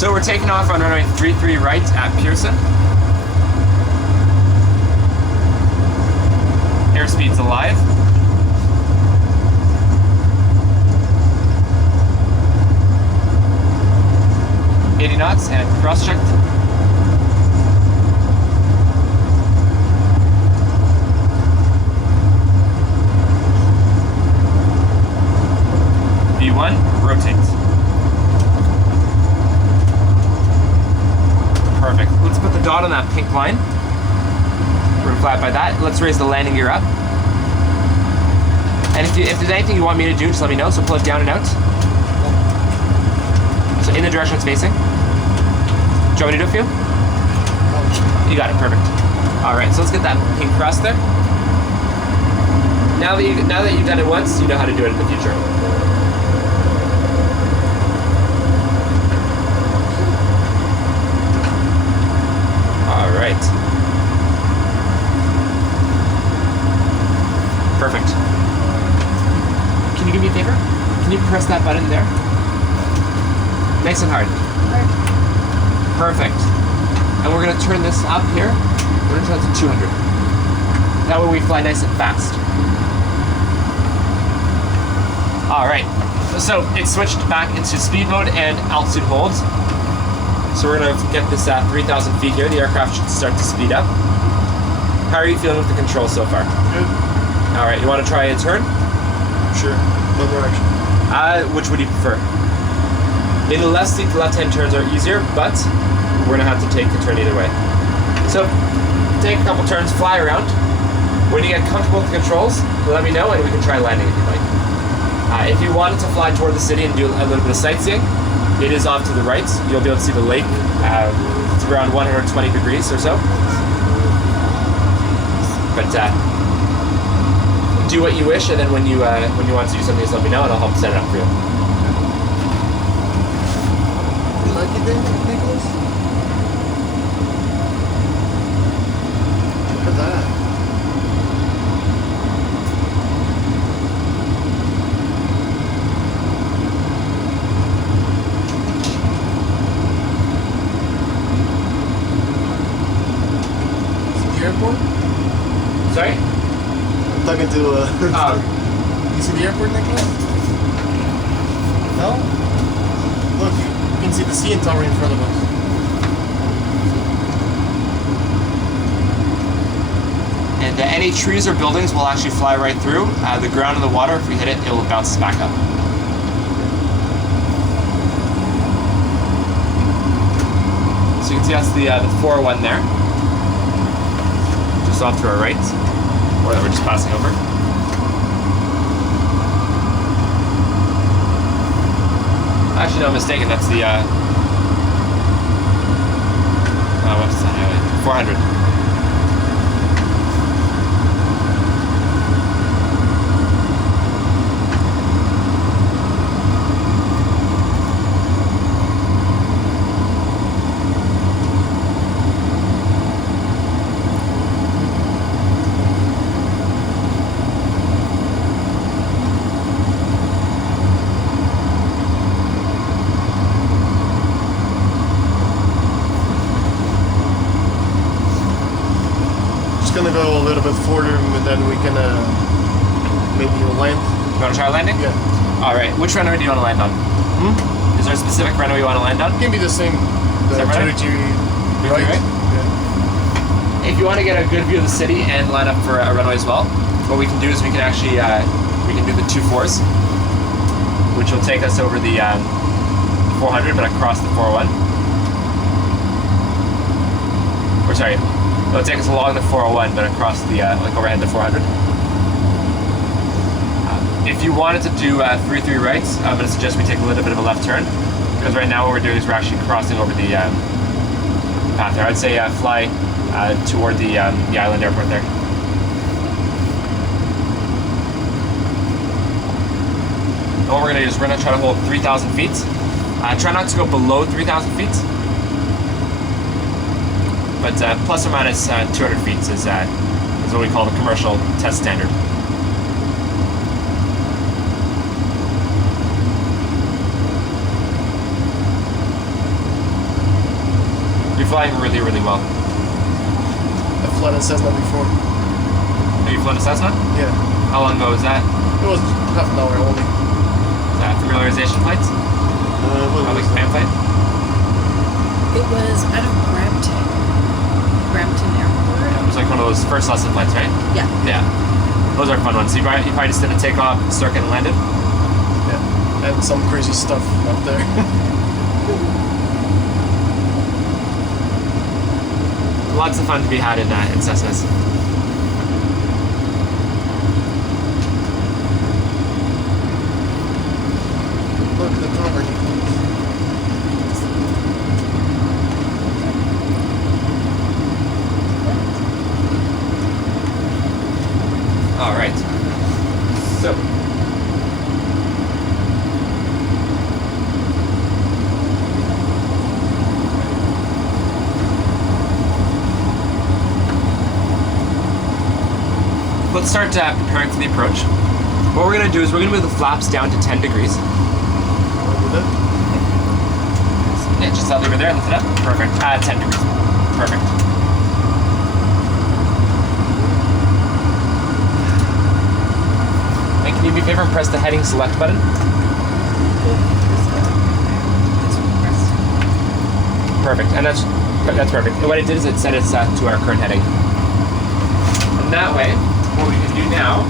So we're taking off on runway 33 right at Pearson. Airspeed's alive. Knots and cross-checked. V1, rotate. Perfect. Let's put the dot on that pink line. We're gonna fly by that. Let's raise the landing gear up. And if there's anything you want me to do, just let me know. So pull it down and out. So in the direction it's facing. Do you want me to do it for you? You got it, perfect. All right, so let's get that pink cross there. Now that you've done it once, you know how to do it in the future. All right. Perfect. Can you do me a favor? Can you press that button there? Nice and hard. Perfect. And we're going to turn this up here. We're going to turn it to 200. That way we fly nice and fast. All right. So it switched back into speed mode and altitude hold. So we're going to get this at 3,000 feet here. The aircraft should start to speed up. How are you feeling with the controls so far? Good. All right. You want to try a turn? Sure. What direction? Which would you prefer? In the left seat, the left-hand turns are easier, but we're gonna have to take the turn either way. So, take a couple turns, fly around. When you get comfortable with the controls, let me know and we can try landing if you'd like. If you wanted to fly toward the city and do a little bit of sightseeing, it is off to the right. You'll be able to see the lake. It's around 120 degrees or so. But do what you wish, and then when you want to do something, just let me know and I'll help set it up for you. You like it then, Nicholas? Look at that. Is it the airport? Sorry? I'm talking to You see the airport, Nicholas? No? Look, you can see the CN Tower in front of us. And any trees or buildings will actually fly right through. The ground and the water, if we hit it, it will bounce back up. So you can see that's the 401 there. Just off to our right, or that we're just passing over. Actually, no, I'm mistaken. That's the what's that highway? 400. Gonna go a little bit further and then we can maybe land. You want to try landing? Yeah. All right. Which runway do you want to land on? Is there a specific runway you want to land on? It can be the same. The 33 right. Yeah. If you want to get a good view of the city and line up for a runway as well, what we can do is we can actually we can do the 2-4s, which will take us over the 400, but across the 401. Or sorry. It'll take us along the 401, but across the, like overhead the 400. If you wanted to do 3-3 rights, I'm going to suggest we take a little bit of a left turn, because right now what we're doing is we're actually crossing over the path there. I'd say fly toward the island airport there. And what we're going to do is we're going to try to hold 3,000 feet. Try not to go below 3,000 feet. But plus or minus 200 feet is what we call the commercial test standard. You're flying really, really well. I've flown in Cessna before. Have you flown a Cessna? Yeah. How long ago was that? It was half an hour only. Is that familiarization flights? What Like was fan flight? It was out of Brampton Airport. It was like one of those first lesson flights, right? Yeah. Yeah. Those are fun ones. You probably just did a takeoff, circuit, and landed. Yeah. And some crazy stuff up there. Lots of fun to be had in Cessnas. Look at the property. All right. So. Let's start preparing for the approach. What we're going to do is we're going to move the flaps down to 10 degrees. Yeah, just leave it there, lift it up. Perfect. 10 degrees. Perfect. And can you do me a favor and press the heading select button? Perfect. And that's perfect. And what it did is it set it to our current heading. And that way, what we can do now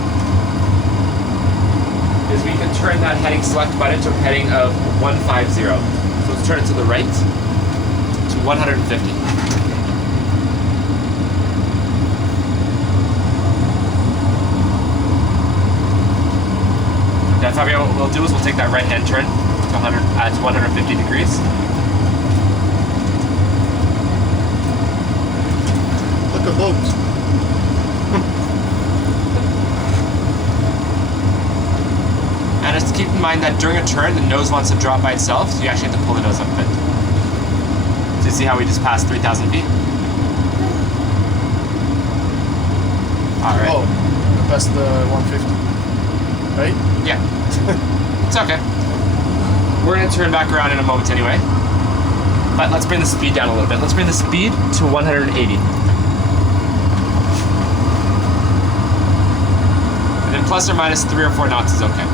is we can turn that heading select button to a heading of 150. So let's turn it to the right to 150. Now, Fabio, what we'll do is we'll take that right hand turn to 150 degrees. Look at boats. And just keep in mind that during a turn, the nose wants to drop by itself, so you actually have to pull the nose up a bit. So you see how we just passed 3,000 feet? All right. Oh, past the 150. Right? Yeah. It's okay. We're going to turn back around in a moment anyway. But let's bring the speed down a little bit. Let's bring the speed to 180. And then plus or minus 3 or 4 knots is okay.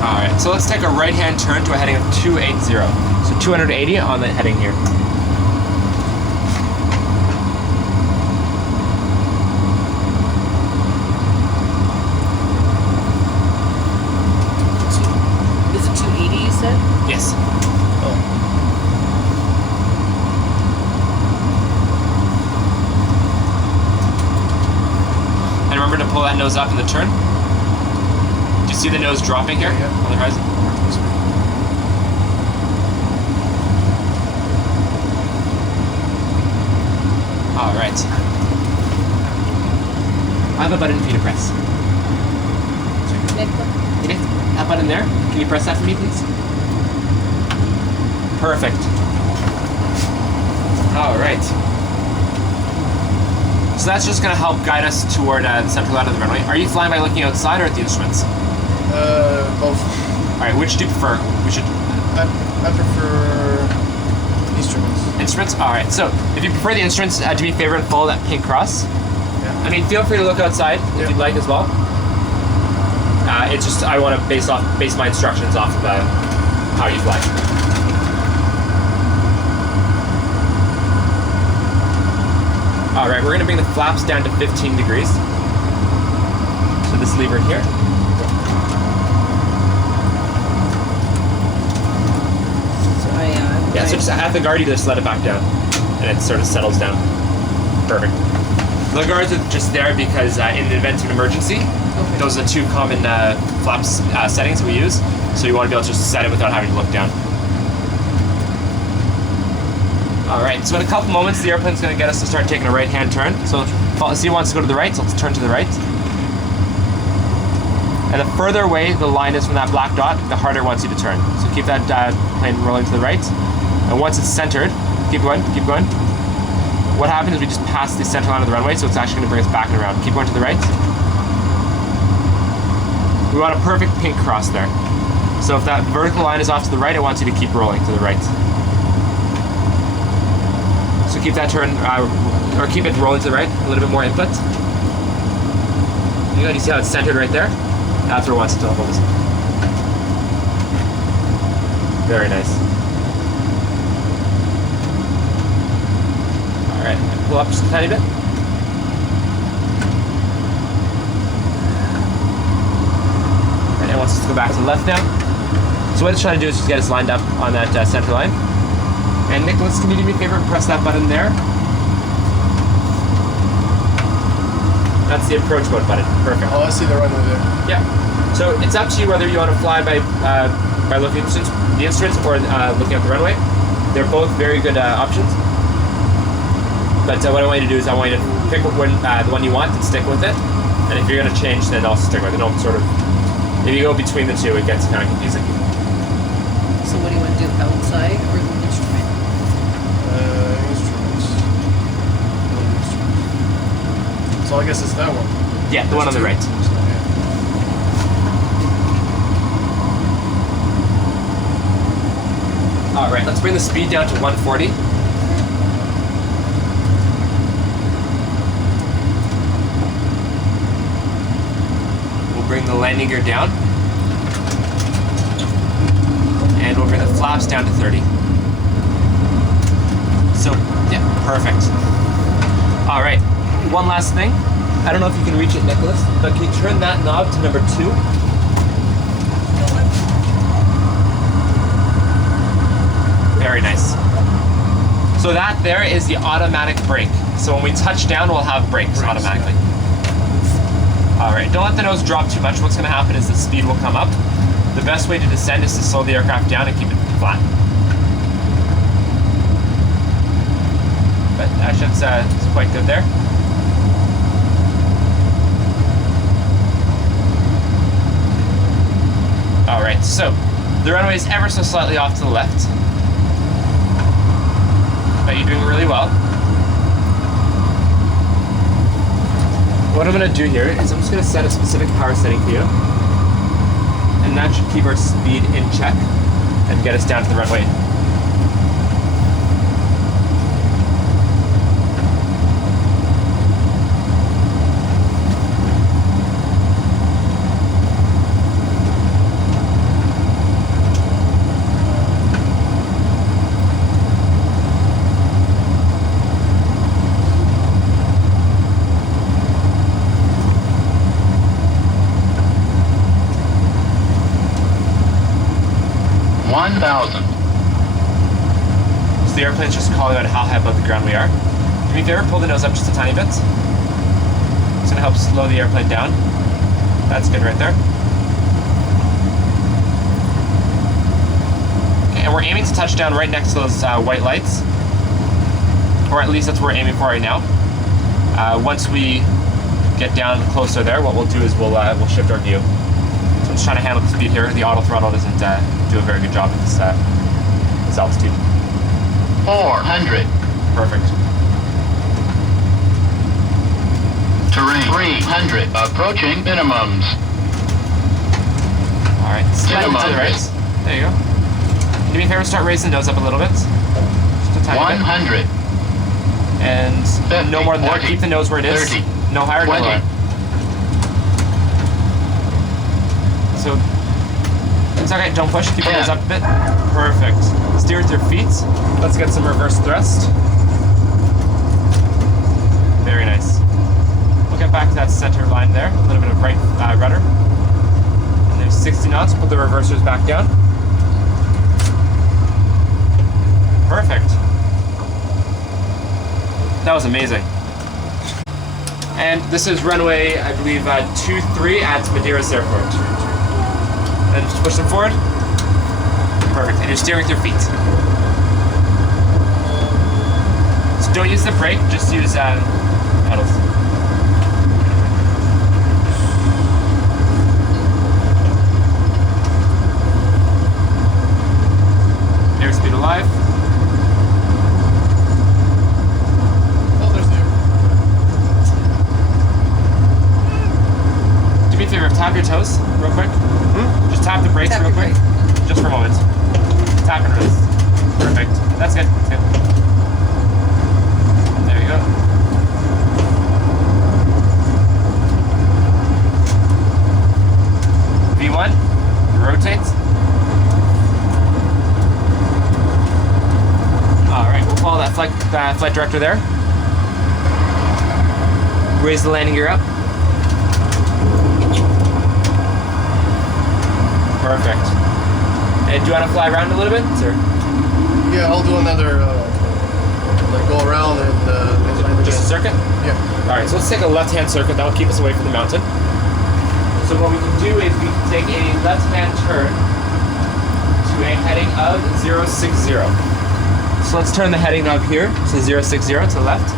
Alright, so let's take a right-hand turn to a heading of 280. So 280 on the heading here. Is it 280 you said? Yes. Oh. And remember to pull that nose up in the turn. Do you see the nose dropping here Yeah. on the horizon? All right. I have a button for you to press. Okay, that button there. Can you press that for me, please? Perfect. All right. So that's just going to help guide us toward the central line of the runway. Are you flying by looking outside or at the instruments? Both. All right, which do you prefer? We should I prefer instruments. instruments. All right. So if you prefer the instruments, do me a favor and follow that pink cross. Yeah. I mean, feel free to look outside if you'd like as well. It's just I want to base my instructions off of how you fly. All right, we're going to bring the flaps down to 15 degrees. So this lever here. Yeah, so just at the guard, you just let it back down, and it sort of settles down. Perfect. The guards are just there because in the event of an emergency, those are the two common flaps settings we use. So you want to be able to just set it without having to look down. All right, so in a couple moments, the airplane's going to get us to start taking a right-hand turn. So C wants to go to the right, so let's turn to the right. And the further away the line is from that black dot, the harder it wants you to turn. So keep that plane rolling to the right. And once it's centered, keep going, keep going. What happens is we just pass the center line of the runway, so it's actually going to bring us back and around. Keep going to the right. We We want a perfect pink cross there. So if that vertical line is off to the right, it wants you to keep rolling to the right. So keep that turn, or keep it rolling to the right, a little bit more input. You see how it's centered right there? That's where it wants it to hold this. Very nice. All right, pull up just a tiny bit. And it wants us to go back to the left now. So what it's trying to do is just get us lined up on that center line. And Nicholas, can you do me a favor and press that button there? That's the approach mode button. Perfect. Oh, I see the runway there. Yeah. So it's up to you whether you want to fly by looking at the instruments or looking at the runway. They're both very good options. But what I want you to do is I want you to pick the one you want and stick with it. And if you're going to change, then also stick with it. Don't sort of. If you go between the two, it gets kind of confusing. So what do you want to do, outside or the instrument? Instruments. So I guess it's that one. Yeah, the one on the right. All right, let's bring the speed down to 140. We'll bring the landing gear down. And we'll bring the flaps down to 30. So, yeah, perfect. All right, one last thing. I don't know if you can reach it, Nicholas, but can you turn that knob to number 2? Very nice. So that there is the automatic brake. So when we touch down, we'll have brakes automatically. All right, don't let the nose drop too much. What's gonna happen is the speed will come up. The best way to descend is to slow the aircraft down and keep it flat. But actually, it's quite good there. All right, so the runway is ever so slightly off to the left. But you're doing really well. What I'm gonna do here is I'm just gonna set a specific power setting for you. And that should keep our speed in check and get us down to the runway. So the airplane's just calling out how high above the ground we are. Can you ever pull the nose up just a tiny bit? It's gonna help slow the airplane down. That's good right there. Okay, and we're aiming to touch down right next to those white lights. Or at least that's what we're aiming for right now. Once we get down closer there, what we'll do is we'll shift our view. So I'm just trying to handle the speed here. The auto throttle doesn't do a very good job at this altitude. 400. Perfect. Terrain. 300. Approaching minimums. All right, slightly to the right. There you go. Can you do me a favor, start raising the nose up a little bit. Just a tiny 100. bit. And 50, no more than that. 40, Keep the nose where it is. 30, no higher, 20. no lower. So, it's okay, don't push, keep the nose up a bit. Perfect. Steer with your feet. Let's get some reverse thrust. Very nice. We'll get back to that center line there. A little bit of right rudder. And there's 60 knots. Put the reversers back down. Perfect. That was amazing. And this is runway, I believe, 23 at Madeiras Airport. And just push them forward. Perfect. And you're steering with your feet. So don't use the brake, just use pedals. Airspeed alive. a favor, tap your toes real quick. Just tap the brakes Tap real your quick. brake. Just for a moment. Tap and release. Perfect. That's good. That's good. There you go. V1. Rotate. Alright, we'll follow that flight director there. Raise the landing gear up. Perfect. And do you want to fly around a little bit, sir? Yeah, I'll do another, like go around and Just a circuit? Yeah. Alright, so let's take a left-hand circuit. That will keep us away from the mountain. So what we can do is we can take a left-hand turn to a heading of 060. So let's turn the heading knob here to 060 to the left.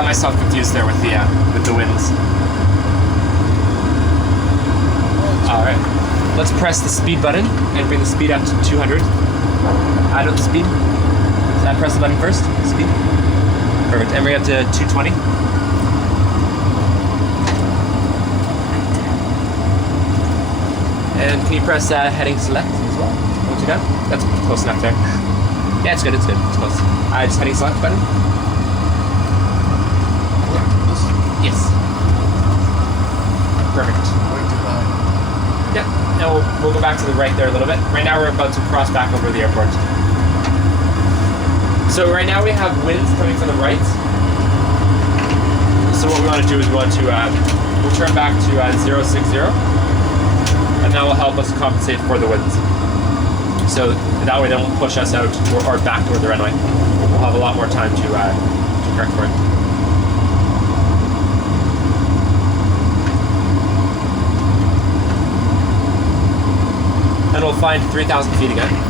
Myself confused there with the winds. All right, let's press the speed button and bring the speed up to 200. Add up the speed. Press the button first. Speed. Perfect. And bring it up to 220. And can you press heading select as well? Once you're done. That's close enough there. Yeah, it's good. It's good. It's close. Just heading select button. Yes. Perfect. Way too high. Yep. Now we'll go back to the right there a little bit. Right now we're about to cross back over the airport. So right now we have winds coming from the right. So what we want to do is we'll turn back to 060, and that will help us compensate for the winds. So that way they won't push us out or back toward the runway. We'll have a lot more time to correct for it. And we'll find 3,000 feet again.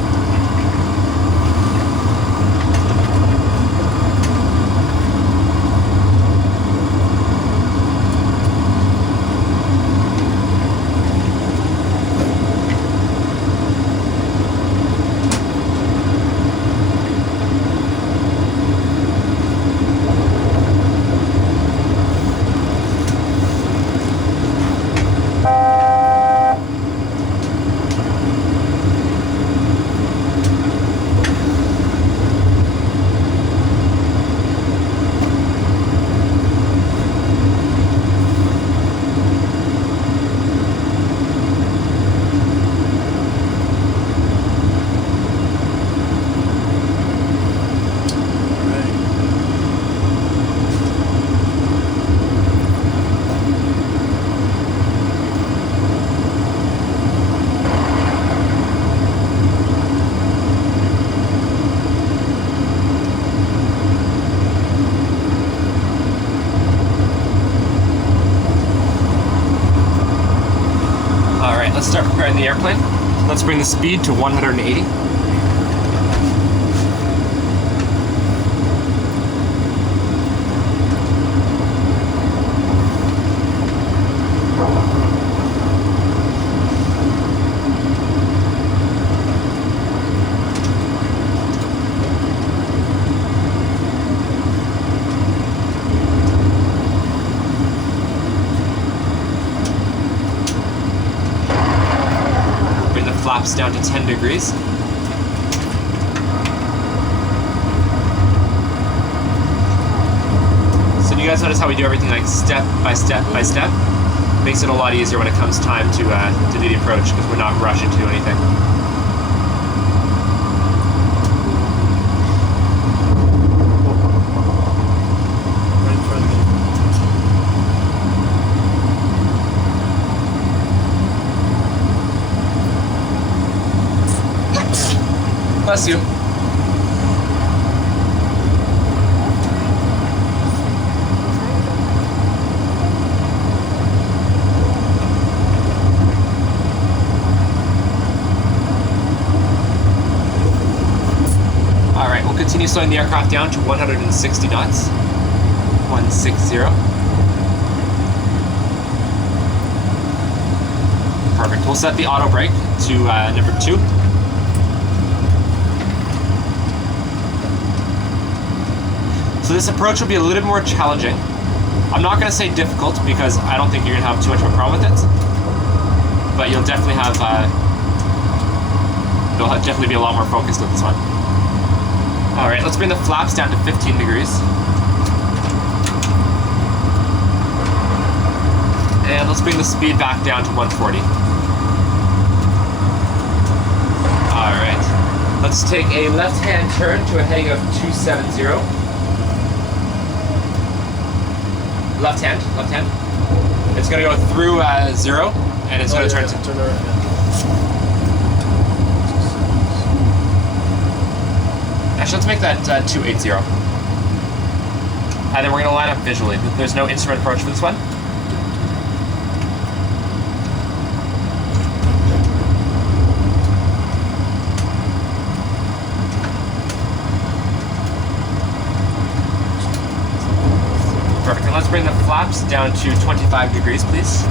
Let's start preparing the airplane. Let's bring the speed to 180. Flaps down to 10 degrees. So do you guys notice how we do everything like step by step by step? Makes it a lot easier when it comes time to do the approach because we're not rushing to do anything. Right in front of me. Bless you. Alright, we'll continue slowing the aircraft down to 160 knots. 160. Perfect. We'll set the auto brake to number 2. So this approach will be a little bit more challenging. I'm not going to say difficult because I don't think you're going to have too much of a problem with it. But you'll definitely have, you'll definitely be a lot more focused with this one. Alright, let's bring the flaps down to 15 degrees. And let's bring the speed back down to 140. Alright, let's take a left-hand turn to a heading of 270. Left hand. It's going to go through 0, and it's going to turn to... Turn around, yeah. Actually, let's make that 280. And then we're going to line up visually. There's no instrument approach for this one. Perfect. And let's bring the flaps down to 25 degrees, please.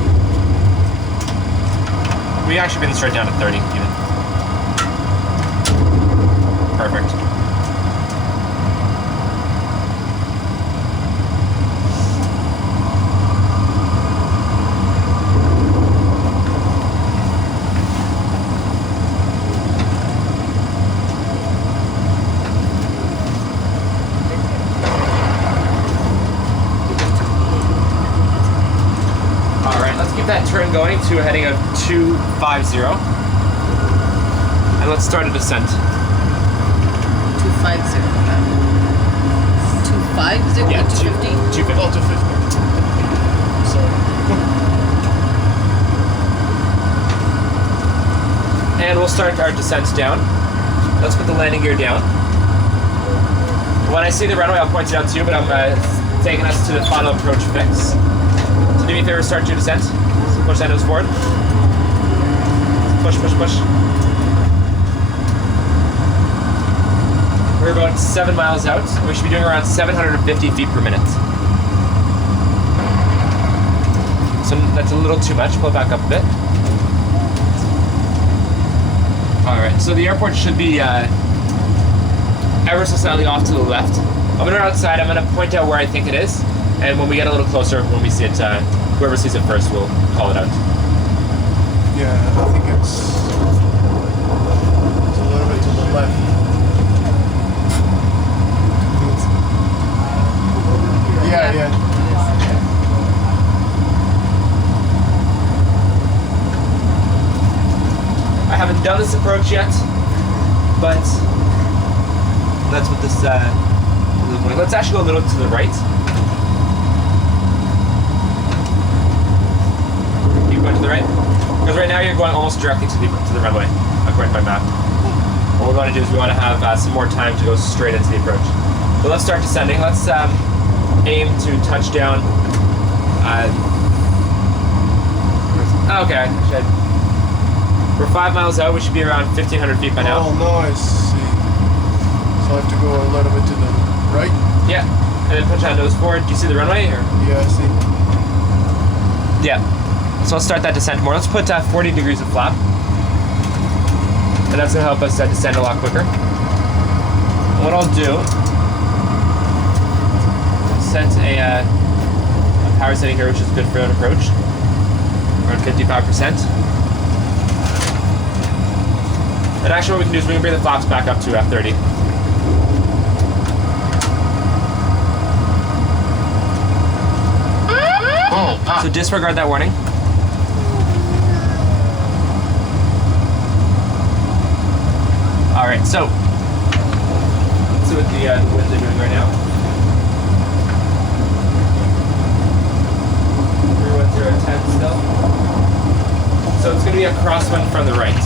We actually bring this right down to 30 even. Perfect. That turn going to a heading of 250, and let's start a descent. 250. 250? Yeah, 250? 250. Oh, 250. Sorry. And we'll start our descent down. Let's put the landing gear down. When I see the runway, I'll point it out to you, but I'm taking us to the final approach fix. So do me a favor, start your descent. Push that nose forward. Push. We're about 7 miles out. We should be doing around 750 feet per minute. So that's a little too much. Pull it back up a bit. Alright, so the airport should be ever so slightly off to the left. I'm going to run outside. I'm going to point out where I think it is. And when we get a little closer, when we see it, whoever sees it first will call it out. Yeah, I think it's a little bit to the left. Yeah. I haven't done this approach yet, but that's what this let's actually go a little to the right. Keep going to the right. Because right now you're going almost directly to the runway, according to my map. What we want to do is we want to have some more time to go straight into the approach. But let's start descending. Let's aim to touch down. Okay, we're 5 miles out. We should be around 1,500 feet by now. Oh, nice. See. So I have to go a little bit to the right? Yeah, and then push that nose forward. Do you see the runway? Or? Yeah, I see. Yeah. So let's start that descent more. Let's put 40 degrees of flap. And that's going to help us descend a lot quicker. And what I'll do, set a power setting here, which is good for an approach. Around 55%. And actually what we can do is we can bring the flaps back up to F30. So disregard that warning. Alright, so let's see what the winds are doing right now. Everyone's are at 10 still. So it's going to be a crosswind from the right.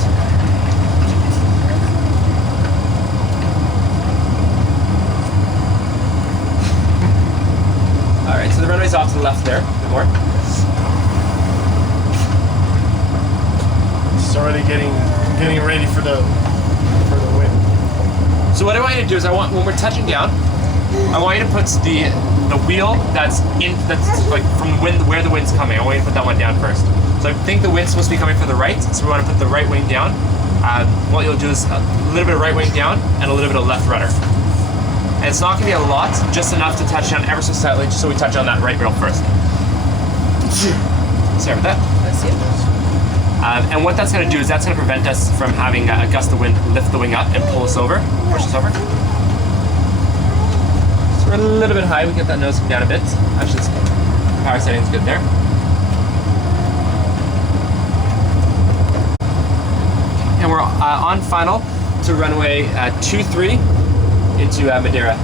Alright, so the runway's off to the left there. A bit more. It's already getting ready for the wind. So what I want you to do is when we're touching down, I want you to put the wheel that's like from where the wind's coming. I want you to put that one down first. So I think the wind's supposed to be coming from the right, so we want to put the right wing down. What you'll do is a little bit of right wing down and a little bit of left rudder. And it's not going to be a lot, just enough to touch down ever so slightly, just so we touch on that right rail first. Sorry about that. That's it. And what that's going to do is that's going to prevent us from having a gust of wind lift the wing up and pull us over, push us over. So we're a little bit high, we get that nose come down a bit. Actually, power setting's good there. And we're on final to runway 23 into Madeira.